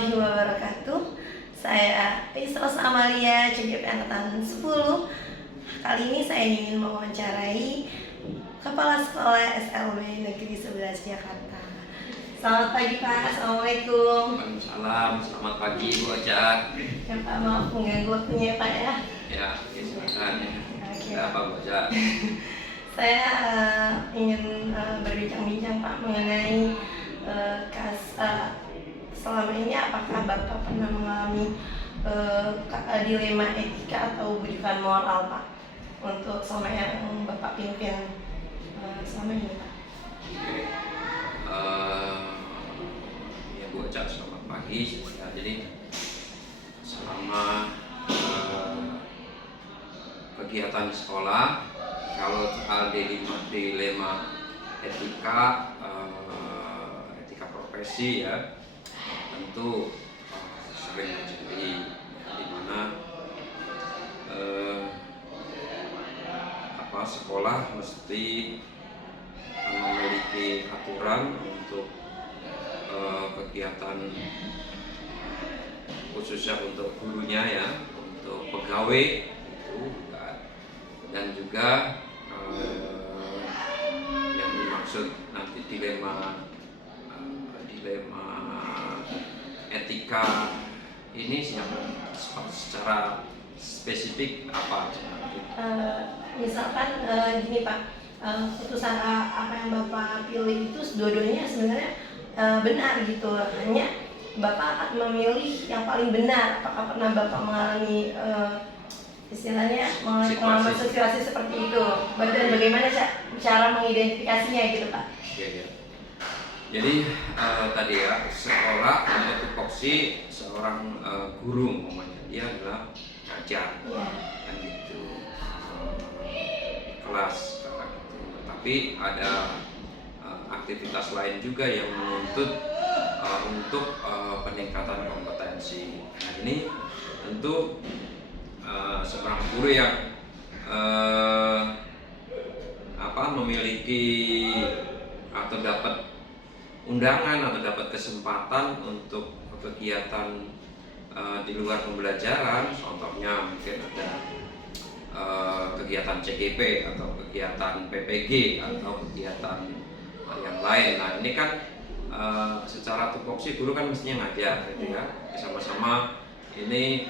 warahmatullahi wabarakatuh. Saya Isros Amalia, CGP Angkatan 10. Kali ini saya ingin mewawancarai Kepala Sekolah SLB Negeri 11 Jakarta. Selamat pagi Pak, Assalamualaikum. Waalaikumsalam, selamat pagi Bu Ocha. Ya Pak, maaf mengganggu waktunya Pak ya. Ya, silakan. Oke. Ada apa Bu Ocha? Saya ingin berbincang-bincang Pak mengenai selama ini apakah Bapak pernah mengalami dilema etika atau bujukan moral Pak untuk selama yang Bapak pimpin selama ini Pak? Ya Bu Ocha, selamat pagi. Jadi selama kegiatan sekolah, kalau soal dilema etika, etika profesi ya, tentu sering terjadi, di mana sekolah mesti memiliki aturan untuk kegiatan khususnya untuk gurunya ya, untuk pegawai itu, dan juga yang dimaksud nanti dilema etika ini secara spesifik apa? Misalkan gini Pak, putusan apa yang Bapak pilih itu dua-duanya sebenarnya benar gitu, hanya Bapak akan memilih yang paling benar. Apakah pernah Bapak mengalami istilahnya mengalami situasi seperti itu, dan bagaimana cara mengidentifikasinya gitu Pak? Ya. Jadi tadi ya, sekolah atau tupoksi seorang guru umpamanya, dia adalah ngajar kan gitu, kelas gitu. Tapi ada aktivitas lain juga yang menuntut untuk peningkatan kompetensi. Nah ini tentu seorang guru yang memiliki atau dapat undangan atau dapat kesempatan untuk kegiatan di luar pembelajaran, contohnya mungkin ada kegiatan CGP atau kegiatan PPG atau kegiatan yang lain. Nah ini kan secara tupoksi guru kan mestinya ngajar gitu ya, sama-sama ini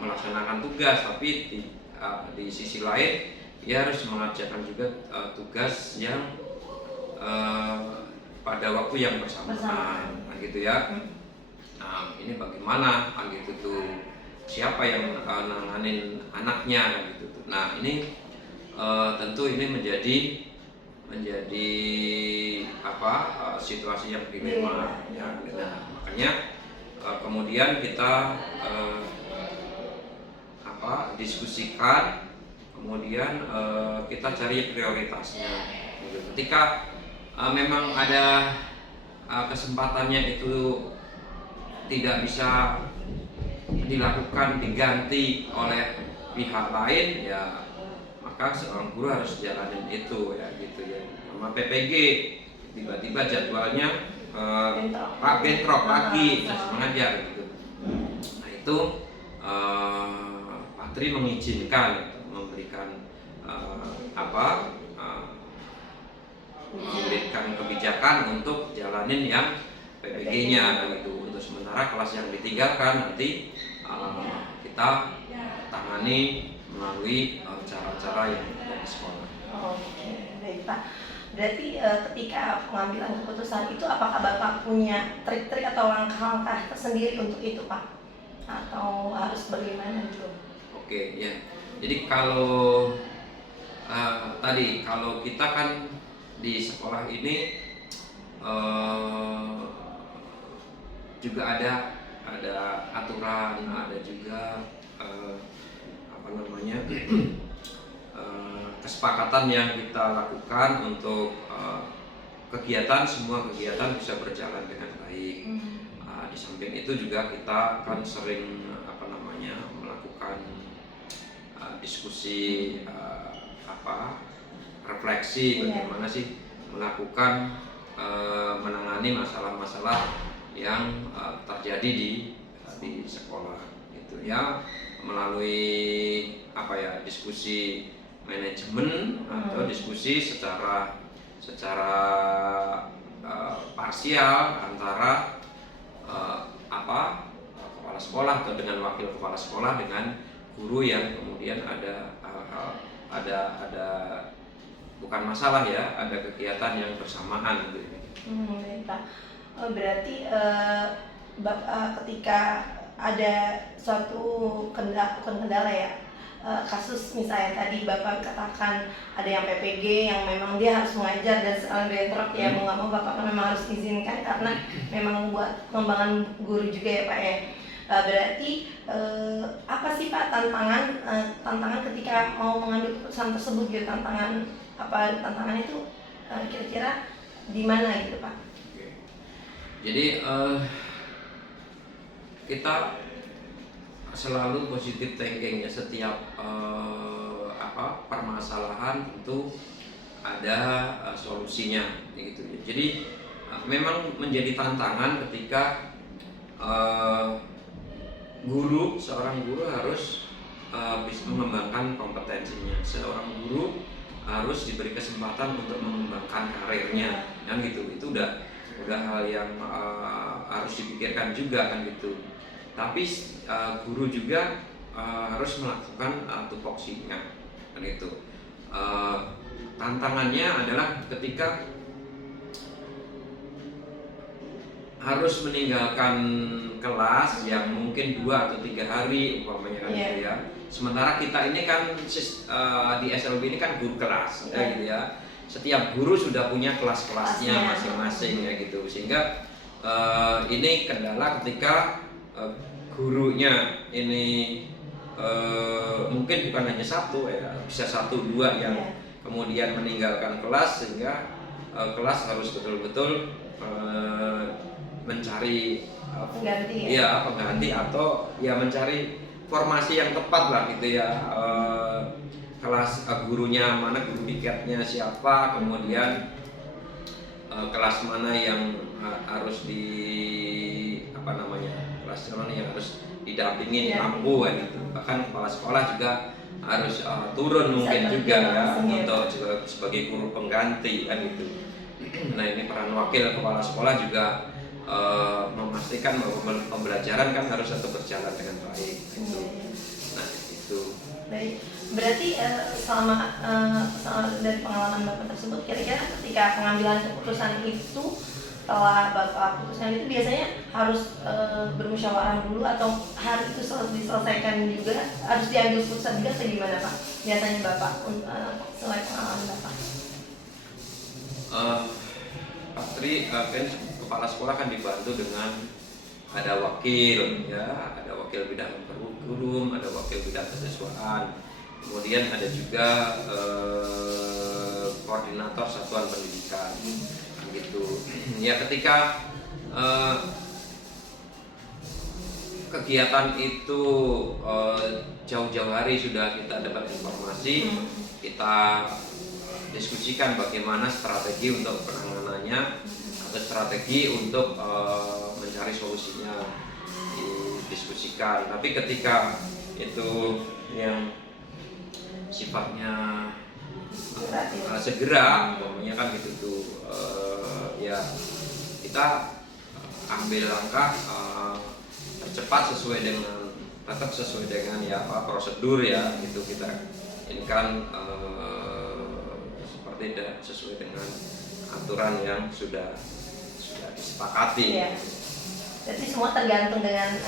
melaksanakan tugas, tapi di sisi lain dia harus mengerjakan juga tugas yang pada waktu yang bersamaan, nah, gitu ya. Nah ini bagaimana gitu tuh, siapa yang nanganin anaknya gitu tuh. Nah ini tentu ini menjadi situasi yang dilema ya. Nah, makanya kemudian kita diskusikan, kemudian kita cari prioritasnya gitu. Ketika memang ada kesempatannya itu tidak bisa dilakukan, diganti oleh pihak lain ya, maka seorang guru harus jalanin itu ya gitu ya. Sama PPG tiba-tiba jadwalnya bentrok pagi harus mengajar gitu. Nah itu Pak Tri mengizinkan memberikan memberikan kebijakan untuk jalanin yang PPG-nya gitu. Untuk sementara kelas yang ditinggalkan nanti kita tangani melalui cara-cara yang ada di sekolah. Oke, baik Pak. Berarti ketika pengambilan keputusan itu, apakah Bapak punya trik-trik atau langkah-langkah tersendiri untuk itu Pak? Atau harus bagaimana gitu? Oke, ya. Jadi kalau kalau kita kan di sekolah ini juga ada aturan, ada juga kesepakatan yang kita lakukan untuk semua kegiatan bisa berjalan dengan baik. Di samping itu juga kita kan sering melakukan diskusi, refleksi bagaimana sih melakukan menangani masalah-masalah yang terjadi di sekolah itu ya, melalui diskusi manajemen atau diskusi secara parsial antara kepala sekolah atau dengan wakil kepala sekolah dengan guru yang kemudian ada bukan masalah ya, ada kegiatan yang bersamaan gitu. Baik, Pak. Berarti ketika ada suatu kendala ya, kasus misalnya tadi Bapak katakan ada yang PPG yang memang dia harus mengajar dan sekarang bentrok ya, mau nggak mau Bapak kan memang harus izinkan karena memang buat pengembangan guru juga ya Pak ya. Berarti apa sih Pak tantangan ketika mau mengambil keputusan tersebut gitu, tantangan itu kira-kira di mana gitu Pak? Jadi kita selalu positive thinking ya, setiap permasalahan itu ada solusinya gitu. Jadi memang menjadi tantangan ketika seorang guru harus bisa mengembangkan kompetensinya. Seorang guru harus diberi kesempatan untuk mengembangkan karirnya, yang gitu. Itu udah hal yang harus dipikirkan juga kan gitu. Tapi guru juga harus melakukan tupoksinya kan itu. Tantangannya adalah ketika harus meninggalkan kelas yang mungkin 2 atau 3 hari umpamanya kan gitu ya. Sementara kita ini kan di SLB ini kan guru kelas ya gitu ya. Setiap guru sudah punya kelas-kelasnya masing-masing ya gitu. Sehingga ini kendala ketika gurunya ini mungkin bukan hanya 1 ya, bisa 1-2 yang kemudian meninggalkan kelas, sehingga kelas harus betul-betul mencari pengganti atau ya mencari formasi yang tepat lah gitu ya. Kelas gurunya mana, guru piketnya siapa, kemudian kelas mana yang harus kelas mana yang harus didampingin mampu kan gitu. Bahkan kepala sekolah juga harus turun mungkin juga ya untuk sebagai guru pengganti kan gitu. Nah, ini peran wakil kepala sekolah juga memastikan bahwa pembelajaran kan harus tetap berjalan dengan baik gitu. Nah itu. Baik, berarti selama dari pengalaman Bapak tersebut, kira-kira ketika pengambilan keputusan itu setelah Bapak putuskan itu biasanya harus bermusyawarah dulu atau hari itu diselesaikan juga, harus diambil keputusan juga atau gimana Pak? Biasanya Bapak selain pengalaman Bapak? Pak Tri kan kepala sekolah kan dibantu dengan ada wakil ya, ada wakil bidang kurikulum, ada wakil bidang kesiswaan, kemudian ada juga koordinator satuan pendidikan gitu ya. Ketika kegiatan itu jauh-jauh hari sudah kita dapat informasi, kita diskusikan bagaimana strategi untuk penanganannya atau strategi untuk mencari solusinya, didiskusikan. Tapi ketika itu yang sifatnya segera, pokoknya kan gitu tuh ya kita ambil langkah tercepat tetap sesuai dengan ya prosedur ya gitu. Kita ini kan sesuai dengan aturan yang sudah disepakati. Iya. Jadi semua tergantung dengan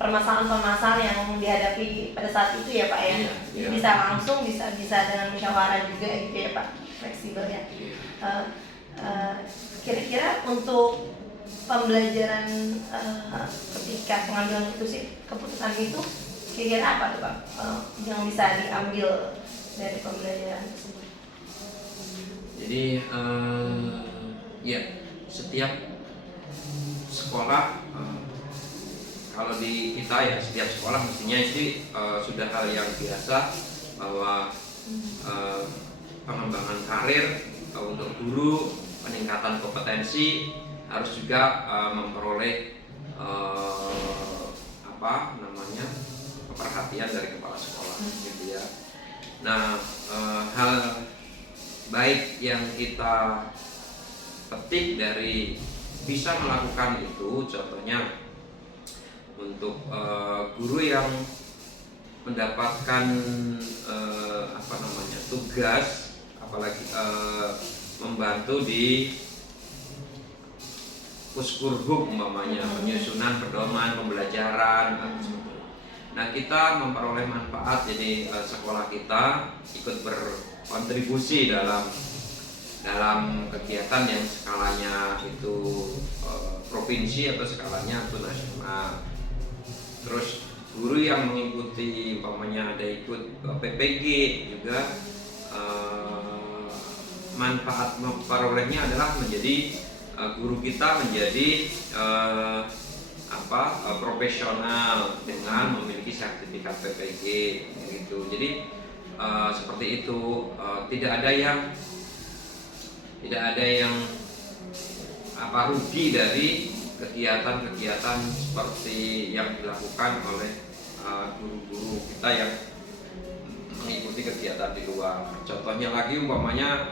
permasalahan-permasalahan yang dihadapi pada saat itu ya Pak ya. Iya. Bisa langsung, bisa dengan musyawarah juga gitu ya Pak, fleksibel ya. Kira-kira untuk pembelajaran ketika pengambilan keputusan itu kira-kira apa tuh Pak yang bisa diambil dari pembelajaran tersebut? Jadi ya setiap sekolah kalau di kita ya setiap sekolah mestinya itu sudah hal yang biasa bahwa pengembangan karir untuk guru, peningkatan kompetensi harus juga memperoleh perhatian dari kepala sekolah gitu ya. Nah, hal baik yang kita petik dari bisa melakukan itu, contohnya untuk guru yang mendapatkan tugas, apalagi membantu di Puskurhub umpamanya, penyusunan pedoman pembelajaran atau seperti itu. Nah, kita memperoleh manfaat, jadi sekolah kita ikut berkontribusi dalam kegiatan yang skalanya itu provinsi atau skalanya itu nasional. Terus guru yang mengikuti umpamanya ada ikut PPG juga, manfaat memperolehnya adalah menjadi guru kita menjadi profesional dengan memiliki sertifikat PPG gitu. Jadi seperti itu, tidak ada yang rugi dari kegiatan-kegiatan seperti yang dilakukan oleh guru-guru kita yang mengikuti kegiatan di luar. Contohnya lagi umpamanya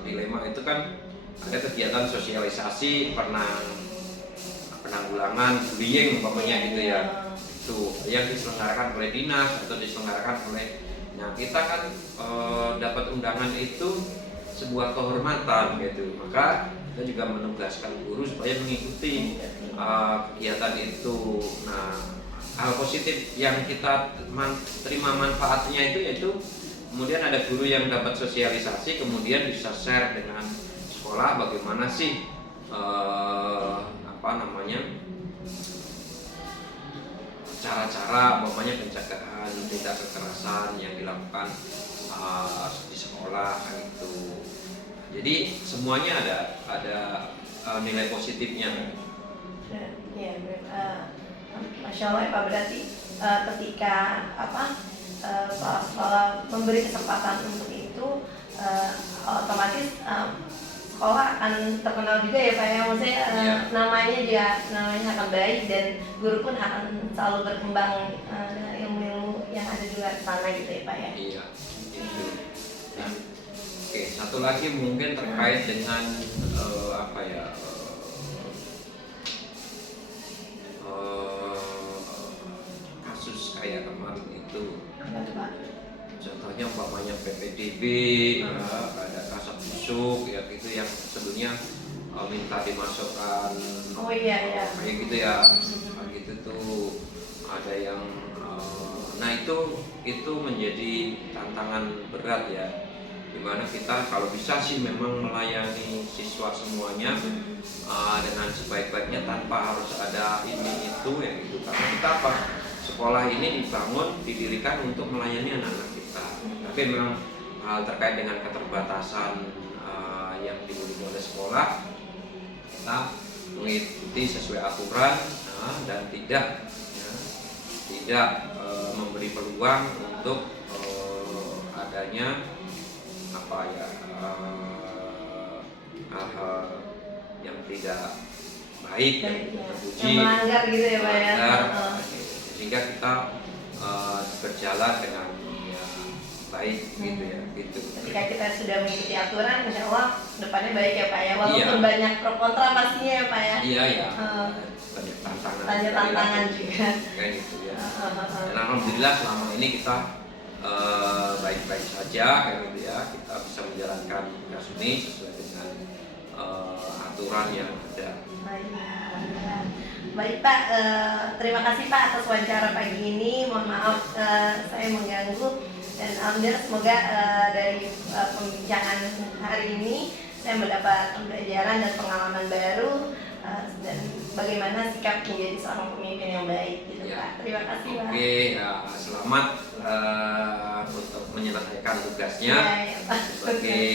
dilema itu kan ada kegiatan sosialisasi penanggulangan bullying umpamanya gitu ya, itu yang diselenggarakan oleh dinas atau diselenggarakan oleh, nah kita kan dapat undangan itu sebuah kehormatan gitu, maka kita juga menugaskan guru supaya mengikuti kegiatan itu. Nah, hal positif yang kita terima manfaatnya itu yaitu kemudian ada guru yang dapat sosialisasi, kemudian bisa share dengan sekolah bagaimana sih cara-cara pencegahan tindak kekerasan yang dilakukan di sekolah itu. Jadi semuanya ada nilai positifnya. Ya, Masya Allah ya Pak, berarti ketika sekolah memberi kesempatan untuk itu, otomatis sekolah akan terkenal juga ya Pak ya, maksudnya namanya akan baik dan guru pun akan selalu berkembang dengan ilmu-ilmu yang ada di luar sana gitu ya Pak ya. Iya, itu. Nah, oke, satu lagi mungkin terkait dengan kasus kayak kemarin itu. Contohnya umpamanya PPDB, ada kasat busuk ya gitu yang sebelumnya minta dimasukkan. Oh iya. Kayak gitu ya. Gitu tuh ada yang nah itu menjadi tantangan berat ya. Dimana kita kalau bisa sih memang melayani siswa semuanya dengan sebaik-baiknya tanpa harus ada ini itu ya gitu. Karena kita sekolah ini didirikan untuk melayani anak-anak kita. Tapi memang hal terkait dengan keterbatasan yang dimiliki oleh sekolah, kita mengikuti sesuai aturan dan tidak memberi peluang untuk adanya hal-hal yang tidak baik dan terpuji, yang melanggar gitu ya Pak ya. Sehingga kita berjalan dengan baik gitu ya gitu. Ketika kita sudah mengikuti aturan, insya Allah depannya baik ya Pak ya, walaupun banyak pro kontra pastinya ya Pak ya. Iya. Banyak tantangan juga. Kayak gitu ya. Dan alhamdulillah selama ini kita baik-baik saja kayak gitu ya. Kita bisa menjalankan tugas ini sesuai dengan aturan yang ada. Baik Pak, terima kasih Pak atas wawancara pagi ini. Mohon maaf saya mengganggu, dan alhamdulillah semoga dari pembincangan hari ini saya mendapat pembelajaran dan pengalaman baru dan bagaimana sikap menjadi seorang pemimpin yang baik gitu ya. Pak. Terima kasih Pak. Oke, selamat untuk menyelesaikan tugasnya sebagai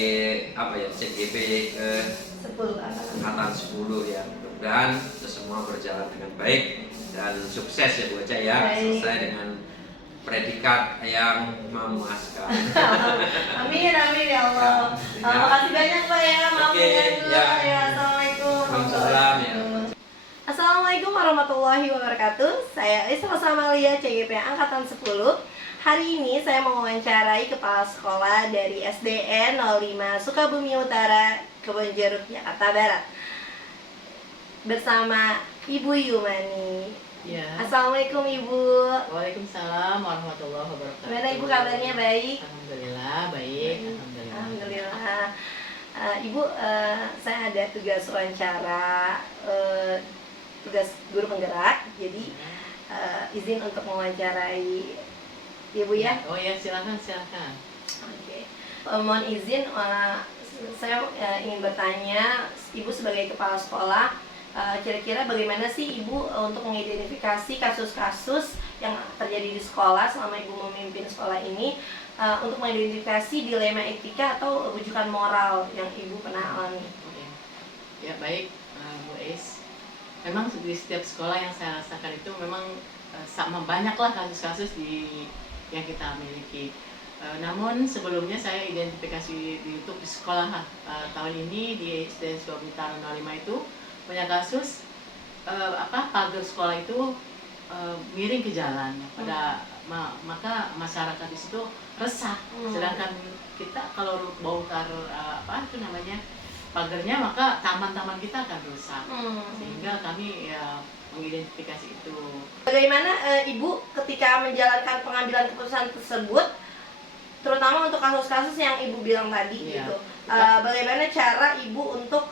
CGP angkatan 10 ya. Mudah-mudahan semua berjalan dengan baik dan sukses ya Bu Eca ya. Selesai dengan predikat yang memuaskan. Amin ya Allah. Terima kasih banyak Pak ya. Maaf mengganggu. Ya. Assalamualaikum. Waalaikumsalam. Assalamualaikum warahmatullahi wabarakatuh. Saya Isra Samalia, CGP Angkatan 10. Hari ini saya mewawancarai Kepala Sekolah dari SDN 05 Sukabumi Utara, Kebonjeruk, Jakarta Barat, bersama Ibu Yumani. Ya. Assalamualaikum Ibu. Waalaikumsalam warahmatullahi wabarakatuh. Gimana Ibu kabarnya, baik? Alhamdulillah baik. Alhamdulillah. Alhamdulillah. Ibu, saya ada tugas wawancara, tugas guru penggerak, jadi izin untuk mewawancarai Ibu ya. Oh ya, silakan. Oke. Mohon izin, saya ingin bertanya, Ibu sebagai kepala sekolah, kira-kira bagaimana sih Ibu untuk mengidentifikasi kasus-kasus yang terjadi di sekolah selama Ibu memimpin sekolah ini, untuk mengidentifikasi dilema etika atau rujukan moral yang Ibu pernah alami? Oke. Ya baik, Bu Ais. Memang di setiap sekolah yang saya rasakan itu memang sama banyaklah kasus-kasus yang kita miliki. Namun sebelumnya saya identifikasi untuk di sekolah tahun ini di SDN Sukabumi Utara 05 itu punya kasus pagar sekolah itu miring ke jalan. Maka masyarakat di situ resah. Sedangkan kita kalau bongkar pagarnya, maka taman-taman kita akan rusak. Sehingga kami ya mengidentifikasi itu. Bagaimana Ibu ketika menjalankan pengambilan keputusan tersebut, terutama untuk kasus-kasus yang Ibu bilang tadi Iya. gitu, bagaimana cara Ibu untuk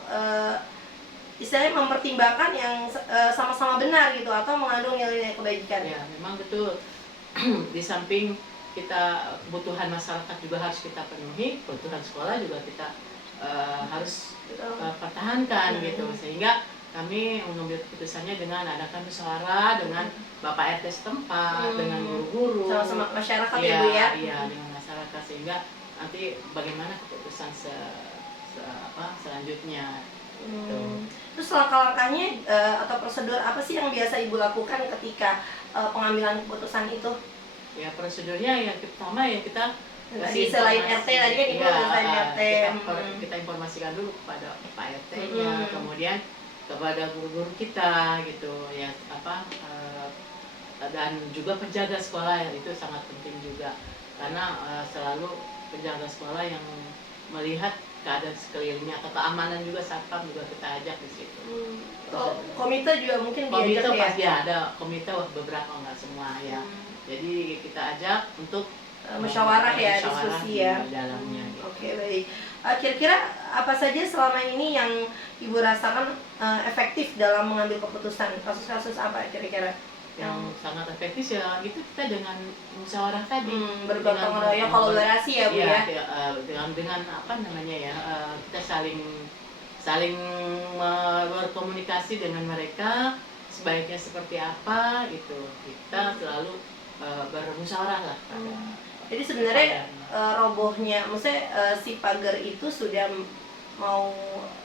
istilahnya mempertimbangkan yang sama-sama benar gitu atau mengandung nilai-nilai kebajikan? Ya, memang betul. Di samping kita kebutuhan masyarakat juga harus kita penuhi, kebutuhan sekolah juga kita harus pertahankan gitu. Sehingga kami mengambil keputusannya dengan adakan musyawarah dengan Bapak RT setempat, dengan guru-guru, sama-sama masyarakat ya Bu ya? Iya, dengan masyarakat, sehingga nanti bagaimana keputusan selanjutnya. Gitu. Terus langkah-langkahnya atau prosedur apa sih yang biasa Ibu lakukan ketika pengambilan keputusan itu? Ya prosedurnya yang pertama ya kita Tadi selain RT tadi kan Ibu selain RT. kita informasikan dulu kepada Pak RT-nya, kemudian kepada guru-guru kita gitu ya, dan juga penjaga sekolah itu sangat penting juga, karena selalu penjaga sekolah yang melihat keadaan sekelilingnya atau keamanan juga, satpam juga kita ajak di situ. Komite juga mungkin Komite diajak ya? pasti ada, komite beberapa, nggak semua ya. Jadi kita ajak untuk musyawarah ya, musyawarah diskusi ya. di dalamnya. Oke, baik. Kira-kira apa saja selama ini yang Ibu rasakan efektif dalam mengambil keputusan? Kasus-kasus apa kira-kira? Yang sangat efektif ya itu kita dengan musyawarah tadi, bergotong royong, kolaborasi ya Bu ya? Dengan kita saling berkomunikasi dengan mereka sebaiknya seperti apa gitu. Kita selalu bermusyawarah lah. Jadi sebenarnya robohnya, maksudnya si pagar itu sudah mau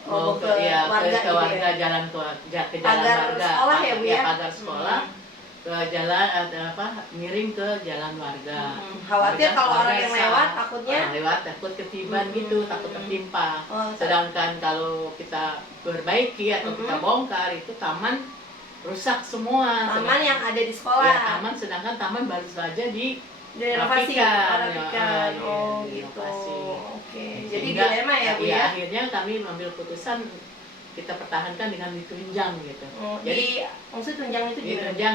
roboh ke warga ke warga, gitu ya? jalan ke jalan Pagar warga, sekolah ya Bu ya? pagar sekolah, ke jalan miring ke jalan warga. Khawatir kalau orang yang resah. lewat takutnya lewat takut ketiban gitu, takut tertimpa. Sedangkan kalau kita perbaiki atau kita bongkar, itu taman rusak semua. taman yang ada di sekolah. Ya, taman, sedangkan taman baru saja Renovasi. rapikan. Oh gitu. Direnovasi. Oke. Jadi Sehingga, dilema ya Bu ya? akhirnya kami mengambil keputusan kita pertahankan dengan ditunjang gitu. Jadi maksud tunjang itu gimana? Ditunjang,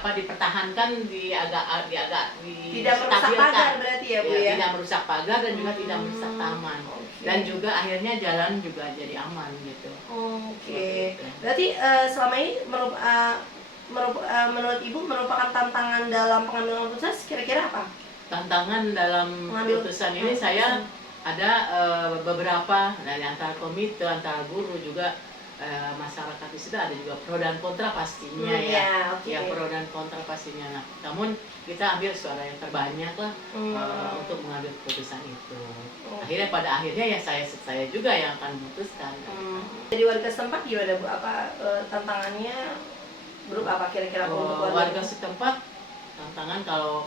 dipertahankan, Tidak merusak pagar berarti ya Bu ya? Tidak merusak pagar dan juga tidak merusak taman. Dan juga akhirnya jalan juga jadi aman gitu. Oke. Berarti selama ini menurut Ibu merupakan tantangan dalam pengambilan keputusan kira-kira apa? Tantangan dalam Mengambil keputusan ini saya ada beberapa dari antara komite, antara guru juga masyarakat di situ, ada juga pro dan kontra pastinya ya. Ya pro dan kontra pastinya. Nah, namun kita ambil suara yang terbanyak lah untuk mengambil keputusan itu. Akhirnya pada akhirnya ya saya juga yang akan memutuskan. Jadi warga setempat gimana Bu? Apa tantangannya berupa apa kira-kira untuk warga setempat? Tantangan kalau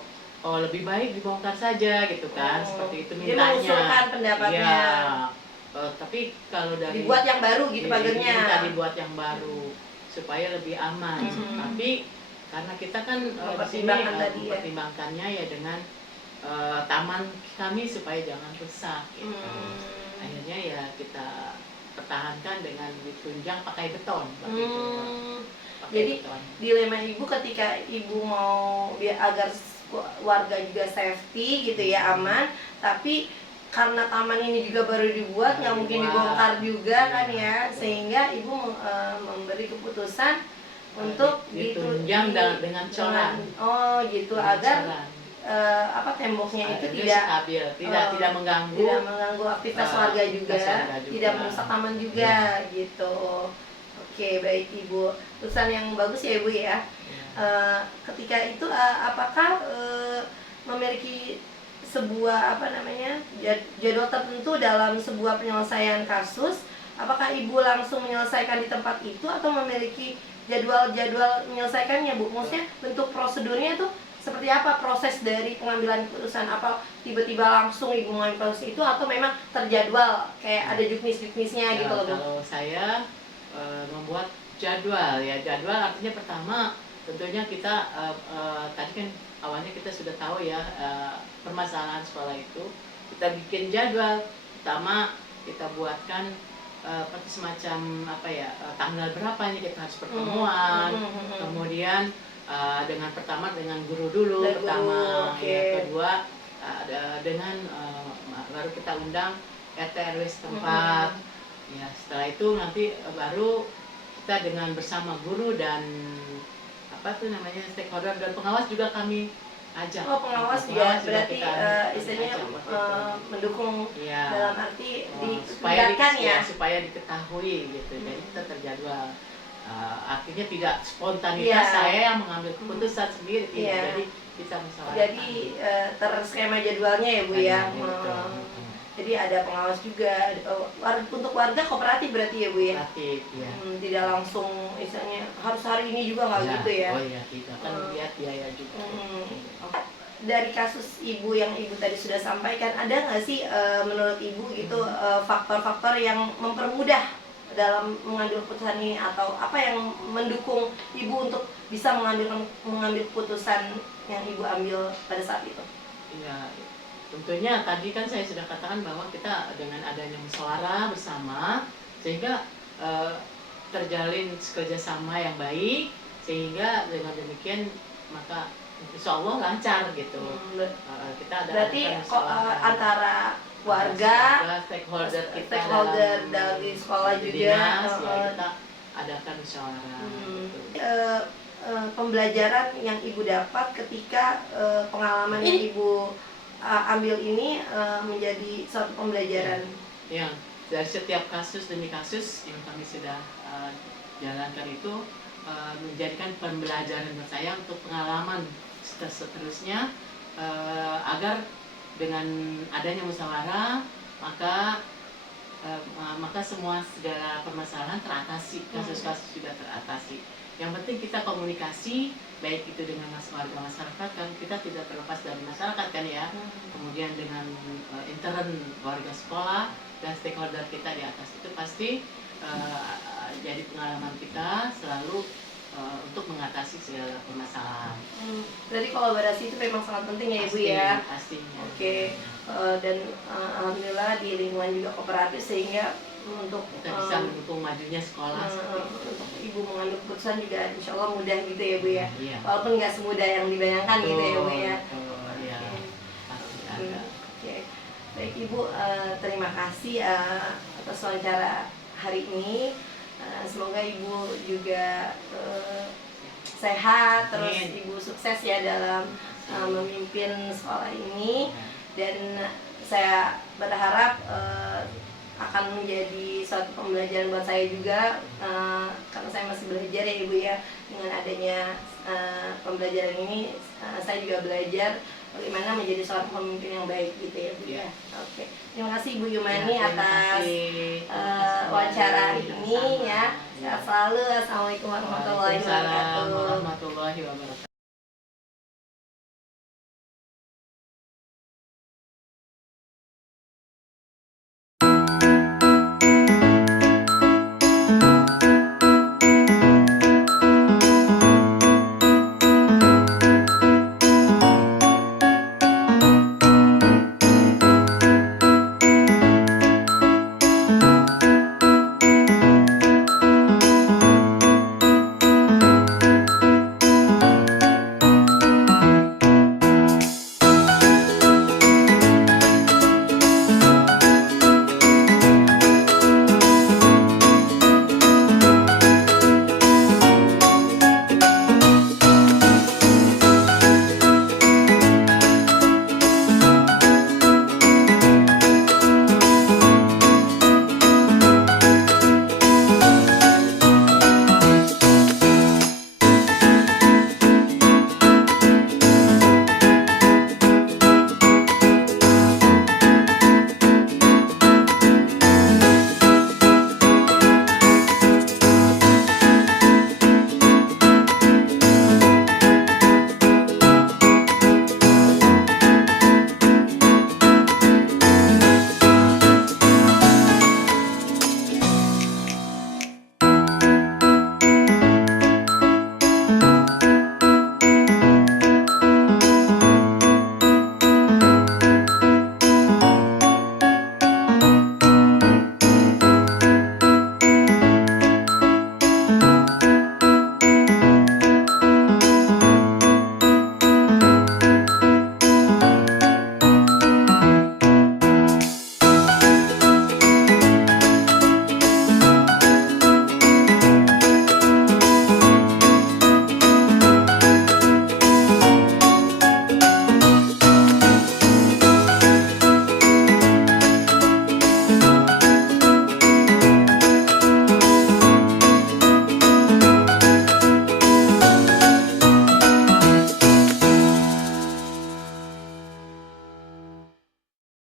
lebih baik dibongkar saja gitu kan, seperti itu mintanya. Dia mengusulkan pendapatnya. Ya, tapi kalau dari dibuat yang baru gitu pagarnya. Minta dibuat yang baru. supaya lebih aman. Tapi karena kita kan di sini Mempertimbangkan tadi ya. mempertimbangkannya ya dengan taman kami supaya jangan rusak gitu. Akhirnya ya kita pertahankan dengan ditunjang pakai beton waktu itu. Pakai Jadi beton. dilema ibu ketika ibu mau biar agar warga juga safety gitu ya, aman, tapi karena taman ini juga baru dibuat, nggak mungkin dibongkar juga kan ya, sehingga ibu memberi keputusan untuk ditunjang dengan coran. Oh gitu, Dengan agar coran. Temboknya itu Agar tidak stabil, tidak mengganggu, tidak mengganggu aktivitas warga juga, juga. tidak merusak taman juga gitu. Oke, baik Ibu, keputusan yang bagus ya Ibu ya. Ketika itu apakah memiliki sebuah jadwal tertentu dalam sebuah penyelesaian kasus? Apakah Ibu langsung menyelesaikan di tempat itu atau memiliki jadwal menyelesaikannya Bu? Maksudnya bentuk prosedurnya tuh seperti apa, proses dari pengambilan keputusan? Apa tiba-tiba langsung Ibu mengambil keputusan itu atau memang terjadwal kayak ada juknis-juknisnya gitu loh Bu? Kalau saya membuat jadwal ya, jadwal artinya pertama tentunya kita tadi kan awalnya kita sudah tahu ya permasalahan sekolah itu, kita bikin jadwal. Pertama kita buatkan semacam tanggal berapa ini kita harus pertemuan, kemudian pertama dengan guru dulu, pertama, okay. Kedua dengan baru kita undang RT RW setempat. Ya, setelah itu nanti baru kita dengan bersama guru dan stakeholder dan pengawas juga kami ajak. Oh, pengawas juga berarti istilahnya mendukung ya, dalam arti dilibatkan ya, supaya diketahui gitu. Jadi kita terjadwal. Artinya tidak spontanitas saya yang mengambil keputusan sendiri. Jadi kita musyawarah. Jadi terskema jadwalnya ya Bu ya. Jadi ada pengawas juga. Untuk warga kooperatif berarti ya Bu ya? Kooperatif, ya. Tidak langsung misalnya harus hari ini juga nggak gitu ya? Oh iya, tidak. Kan lihat biaya juga. Dari kasus Ibu yang Ibu tadi sudah sampaikan, ada nggak sih menurut Ibu gitu faktor-faktor yang mempermudah dalam mengambil keputusan ini, atau apa yang mendukung Ibu untuk bisa mengambil keputusan yang Ibu ambil pada saat itu? Iya, tentunya tadi kan saya sudah katakan bahwa kita dengan adanya musyawarah bersama sehingga terjalin kerjasama yang baik, sehingga dengan demikian maka insya Allah lancar gitu. Kita ada berarti antara warga, stakeholder dari sekolah juga, dinas, kita adakan musyawarah. Pembelajaran yang Ibu dapat ketika pengalaman yang Ibu ambil ini menjadi suatu pembelajaran. Ya, dari setiap kasus demi kasus yang kami sudah jalankan itu menjadikan pembelajaran buat saya untuk pengalaman seterusnya, agar dengan adanya musyawarah maka segala permasalahan teratasi, kasus-kasus juga teratasi. Yang penting kita komunikasi, baik itu dengan warga masyarakat, kan kita tidak terlepas dari masyarakat kan ya, kemudian dengan intern warga sekolah dan stakeholder kita di atas, itu pasti jadi pengalaman kita selalu untuk mengatasi segala permasalahan. Jadi kolaborasi itu memang sangat penting ya Ibu ya. Pastinya. Oke. Dan alhamdulillah di lingkungan juga kooperatif sehingga untuk kita bisa mendukung majunya sekolah. Untuk Ibu mengambil keputusan juga insya Allah mudah gitu ya Bu ya. Iya. Walaupun nggak semudah yang dibayangkan gitu ya Bu ya. Iya. Pasti ada. Oke. Baik Ibu, terima kasih atas wawancara hari ini. Semoga Ibu juga sehat, terus Ibu sukses ya dalam memimpin sekolah ini, dan saya berharap akan menjadi suatu pembelajaran buat saya juga, karena saya masih belajar ya Ibu ya. Dengan adanya pembelajaran ini saya juga belajar bagaimana menjadi seorang pemimpin yang baik gitu ya Bu ya. Oke. Terima kasih Bu Yumani atas wawancara ini ya. Sehat selalu. Assalamualaikum warahmatullahi wabarakatuh.